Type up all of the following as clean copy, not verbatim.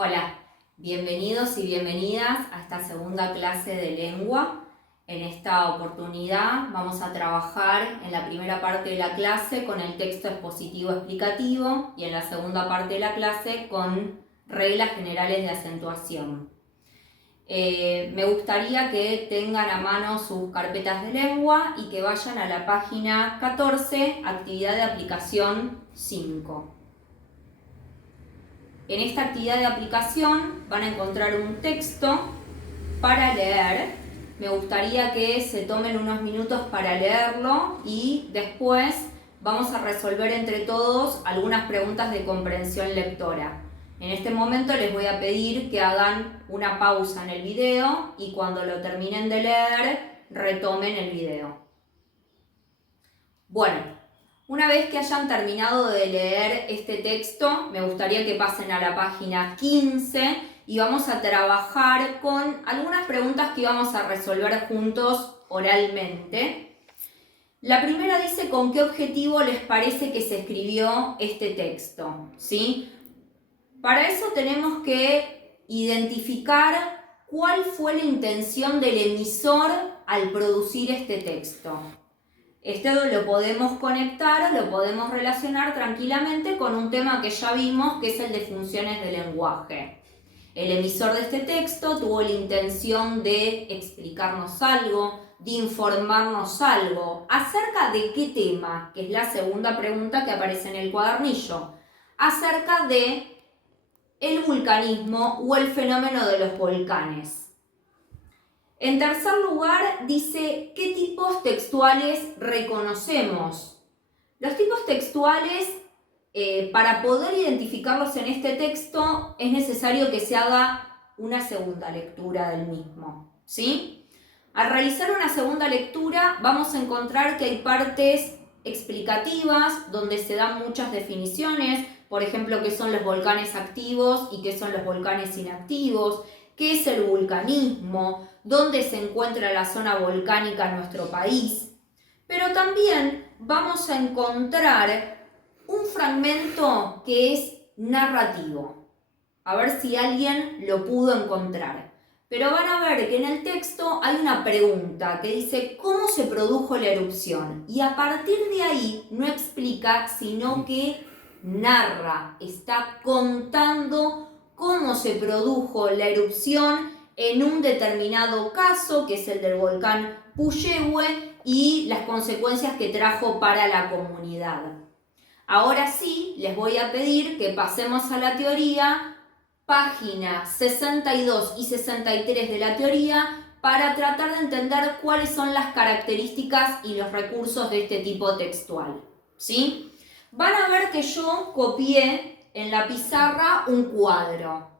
Hola, bienvenidos y bienvenidas a esta segunda clase de lengua. En esta oportunidad vamos a trabajar en la primera parte de la clase con el texto expositivo explicativo y en la segunda parte de la clase con reglas generales de acentuación. Me gustaría que tengan a mano sus carpetas de lengua y que vayan a la página 14, actividad de aplicación 5. En esta actividad de aplicación van a encontrar un texto para leer. Me gustaría que se tomen unos minutos para leerlo y después vamos a resolver entre todos algunas preguntas de comprensión lectora. En este momento les voy a pedir que hagan una pausa en el video y cuando lo terminen de leer, retomen el video. Bueno. Una vez que hayan terminado de leer este texto, me gustaría que pasen a la página 15 y vamos a trabajar con algunas preguntas que vamos a resolver juntos oralmente. La primera dice con qué objetivo les parece que se escribió este texto, ¿sí? Para eso tenemos que identificar cuál fue la intención del emisor al producir este texto. Esto lo podemos conectar, lo podemos relacionar tranquilamente con un tema que ya vimos, que es el de funciones de lenguaje. El emisor de este texto tuvo la intención de explicarnos algo, de informarnos algo. ¿Acerca de qué tema? Que es la segunda pregunta que aparece en el cuadernillo. Acerca de el vulcanismo o el fenómeno de los volcanes. En tercer lugar, dice ¿qué tipos textuales reconocemos? Los tipos textuales, para poder identificarlos en este texto, es necesario que se haga una segunda lectura del mismo, ¿sí? Al realizar una segunda lectura, vamos a encontrar que hay partes explicativas, donde se dan muchas definiciones, por ejemplo, qué son los volcanes activos y qué son los volcanes inactivos, qué es el vulcanismo, dónde se encuentra la zona volcánica en nuestro país. Pero también vamos a encontrar un fragmento que es narrativo. A ver si alguien lo pudo encontrar. Pero van a ver que en el texto hay una pregunta que dice ¿cómo se produjo la erupción? Y a partir de ahí no explica, sino que narra, está contando cómo se produjo la erupción en un determinado caso, que es el del volcán Puyehue, y las consecuencias que trajo para la comunidad. Ahora sí, les voy a pedir que pasemos a la teoría, páginas 62 y 63 de la teoría, para tratar de entender cuáles son las características y los recursos de este tipo textual, ¿sí? Van a ver que yo copié en la pizarra un cuadro.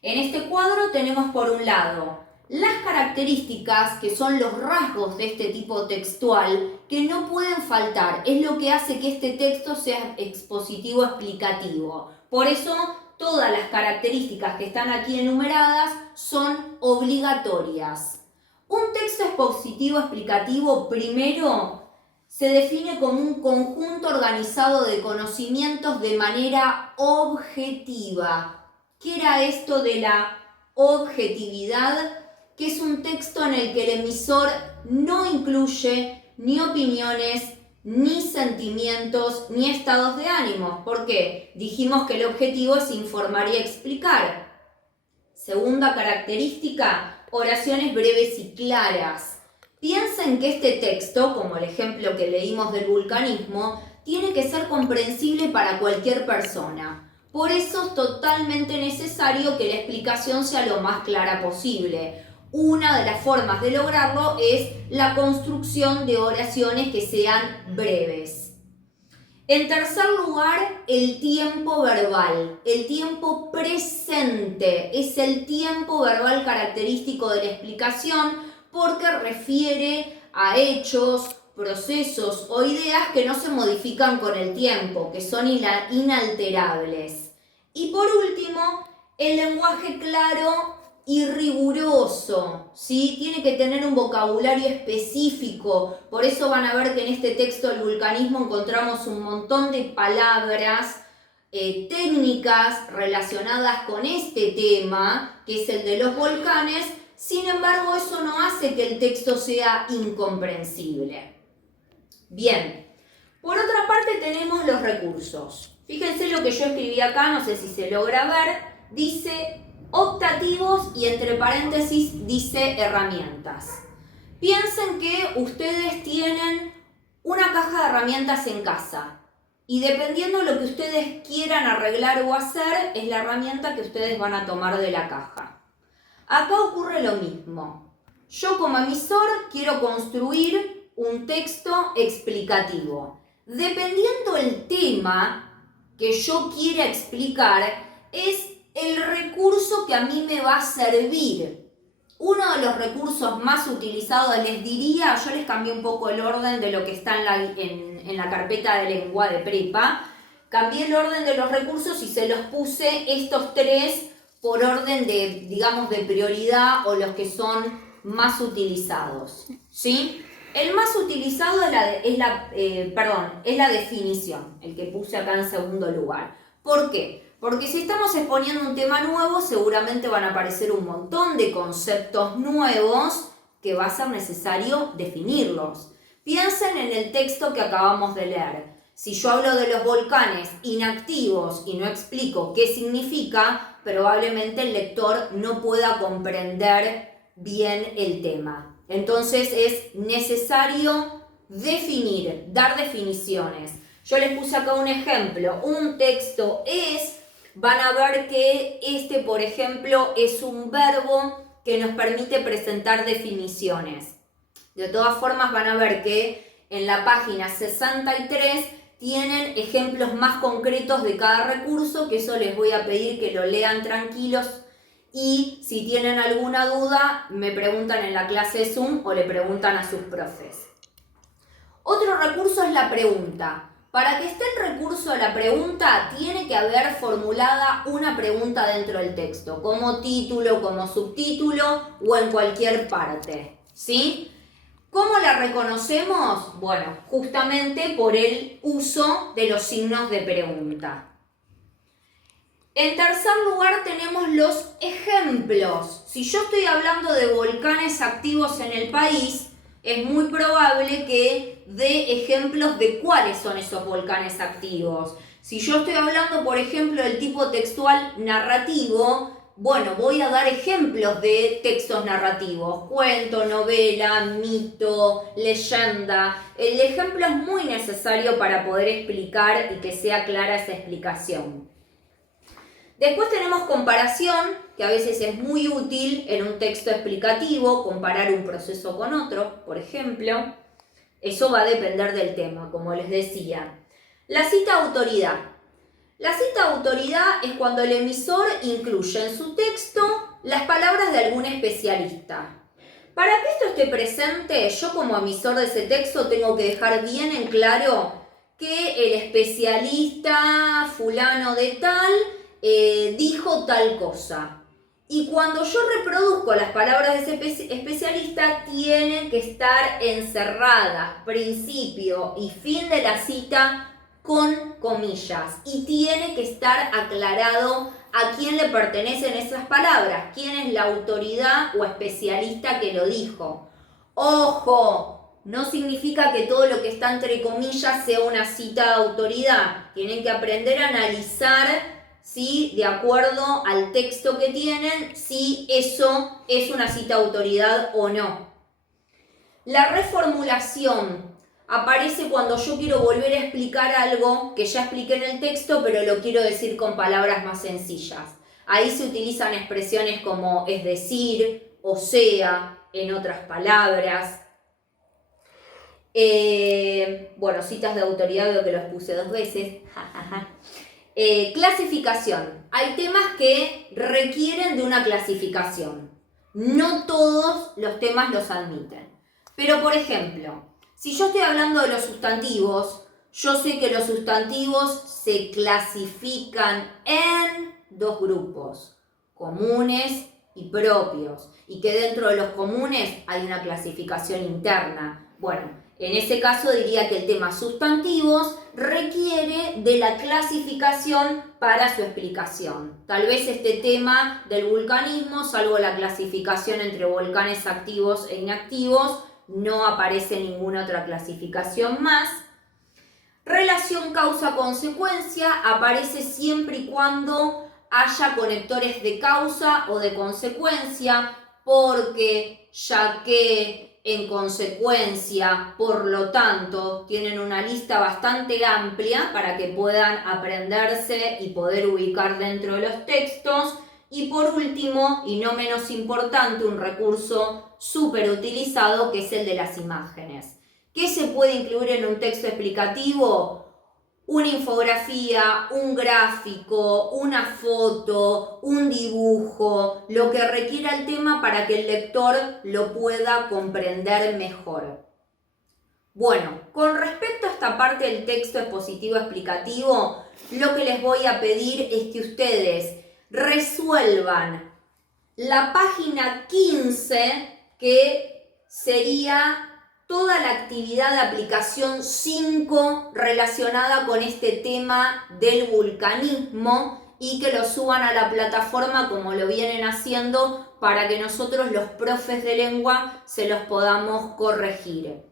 En este cuadro tenemos por un lado las características que son los rasgos de este tipo textual que no pueden faltar. Es lo que hace que este texto sea expositivo explicativo. Por eso todas las características que están aquí enumeradas son obligatorias. Un texto expositivo explicativo primero se define como un conjunto organizado de conocimientos de manera objetiva. ¿Qué era esto de la objetividad? Que es un texto en el que el emisor no incluye ni opiniones, ni sentimientos, ni estados de ánimo. ¿Por qué? Dijimos que el objetivo es informar y explicar. Segunda característica, oraciones breves y claras. Piensen que este texto, como el ejemplo que leímos del vulcanismo, tiene que ser comprensible para cualquier persona. Por eso es totalmente necesario que la explicación sea lo más clara posible. Una de las formas de lograrlo es la construcción de oraciones que sean breves. En tercer lugar, el tiempo verbal. El tiempo presente es el tiempo verbal característico de la explicación porque refiere a hechos, procesos o ideas que no se modifican con el tiempo, que son inalterables. Y por último, el lenguaje claro y riguroso, ¿sí? Tiene que tener un vocabulario específico. Por eso van a ver que en este texto del vulcanismo encontramos un montón de palabras técnicas relacionadas con este tema, que es el de los volcanes. Sin embargo, eso no hace que el texto sea incomprensible. Bien, por otra parte tenemos los recursos. Fíjense lo que yo escribí acá, no sé si se logra ver. Dice optativos y entre paréntesis dice herramientas. Piensen que ustedes tienen una caja de herramientas en casa y dependiendo de lo que ustedes quieran arreglar o hacer, es la herramienta que ustedes van a tomar de la caja. Acá ocurre lo mismo. Yo como emisor quiero construir un texto explicativo. Dependiendo del tema que yo quiera explicar, es el recurso que a mí me va a servir. Uno de los recursos más utilizados, les diría, yo les cambié un poco el orden de lo que está en la carpeta de lengua de prepa. Cambié el orden de los recursos y se los puse estos tres por orden de, digamos, de prioridad o los que son más utilizados, ¿sí? El más utilizado es la definición, el que puse acá en segundo lugar. ¿Por qué? Porque si estamos exponiendo un tema nuevo, seguramente van a aparecer un montón de conceptos nuevos que va a ser necesario definirlos. Piensen en el texto que acabamos de leer. Si yo hablo de los volcanes inactivos y no explico qué significa, probablemente el lector no pueda comprender bien el tema. Entonces es necesario definir, dar definiciones. Yo les puse acá un ejemplo. Un texto es, van a ver que este, por ejemplo, es un verbo que nos permite presentar definiciones. De todas formas van a ver que en la página 63 tienen ejemplos más concretos de cada recurso, que eso les voy a pedir que lo lean tranquilos y si tienen alguna duda me preguntan en la clase de Zoom o le preguntan a sus profes. Otro recurso es la pregunta. Para que esté el recurso de la pregunta tiene que haber formulada una pregunta dentro del texto, como título, como subtítulo o en cualquier parte, ¿sí? ¿Cómo la reconocemos? Bueno, justamente por el uso de los signos de pregunta. En tercer lugar tenemos los ejemplos. Si yo estoy hablando de volcanes activos en el país, es muy probable que dé ejemplos de cuáles son esos volcanes activos. Si yo estoy hablando, por ejemplo, del tipo textual narrativo, bueno, voy a dar ejemplos de textos narrativos, cuento, novela, mito, leyenda. El ejemplo es muy necesario para poder explicar y que sea clara esa explicación. Después tenemos comparación, que a veces es muy útil en un texto explicativo, comparar un proceso con otro, por ejemplo. Eso va a depender del tema, como les decía. La cita autoridad. La cita autoridad es cuando el emisor incluye en su texto las palabras de algún especialista. Para que esto esté presente, yo como emisor de ese texto tengo que dejar bien en claro que el especialista fulano de tal dijo tal cosa. Y cuando yo reproduzco las palabras de ese especialista, tienen que estar encerradas, principio y fin de la cita, con comillas, y tiene que estar aclarado a quién le pertenecen esas palabras, quién es la autoridad o especialista que lo dijo. ¡Ojo! No significa que todo lo que está entre comillas sea una cita de autoridad. Tienen que aprender a analizar, ¿sí?, de acuerdo al texto que tienen, si eso es una cita de autoridad o no. La reformulación aparece cuando yo quiero volver a explicar algo que ya expliqué en el texto, pero lo quiero decir con palabras más sencillas. Ahí se utilizan expresiones como es decir, o sea, en otras palabras. Bueno, citas de autoridad veo que los puse 2 veces. Clasificación. Hay temas que requieren de una clasificación. No todos los temas los admiten. Pero, por ejemplo, si yo estoy hablando de los sustantivos, yo sé que los sustantivos se clasifican en 2 grupos, comunes y propios, y que dentro de los comunes hay una clasificación interna. Bueno, En ese caso diría que el tema sustantivos requiere de la clasificación para su explicación. Tal vez este tema del vulcanismo, salvo la clasificación entre volcanes activos e inactivos, no aparece ninguna otra clasificación más. Relación causa-consecuencia aparece siempre y cuando haya conectores de causa o de consecuencia, porque, ya que, en consecuencia, por lo tanto, tienen una lista bastante amplia para que puedan aprenderse y poder ubicar dentro de los textos. Y por último, y no menos importante, un recurso súper utilizado que es el de las imágenes. ¿Qué se puede incluir en un texto explicativo? Una infografía, un gráfico, una foto, un dibujo, lo que requiera el tema para que el lector lo pueda comprender mejor. Bueno, con respecto a esta parte del texto expositivo explicativo, lo que les voy a pedir es que ustedes resuelvan la página 15, que sería toda la actividad de aplicación 5 relacionada con este tema del vulcanismo, y que lo suban a la plataforma como lo vienen haciendo para que nosotros los profes de lengua se los podamos corregir.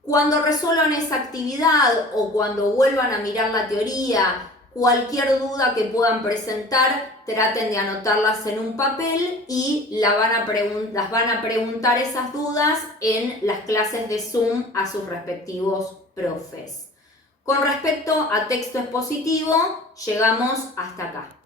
Cuando resuelvan esa actividad o cuando vuelvan a mirar la teoría, cualquier duda que puedan presentar, traten de anotarlas en un papel y las van a preguntar esas dudas en las clases de Zoom a sus respectivos profes. Con respecto a texto expositivo, llegamos hasta acá.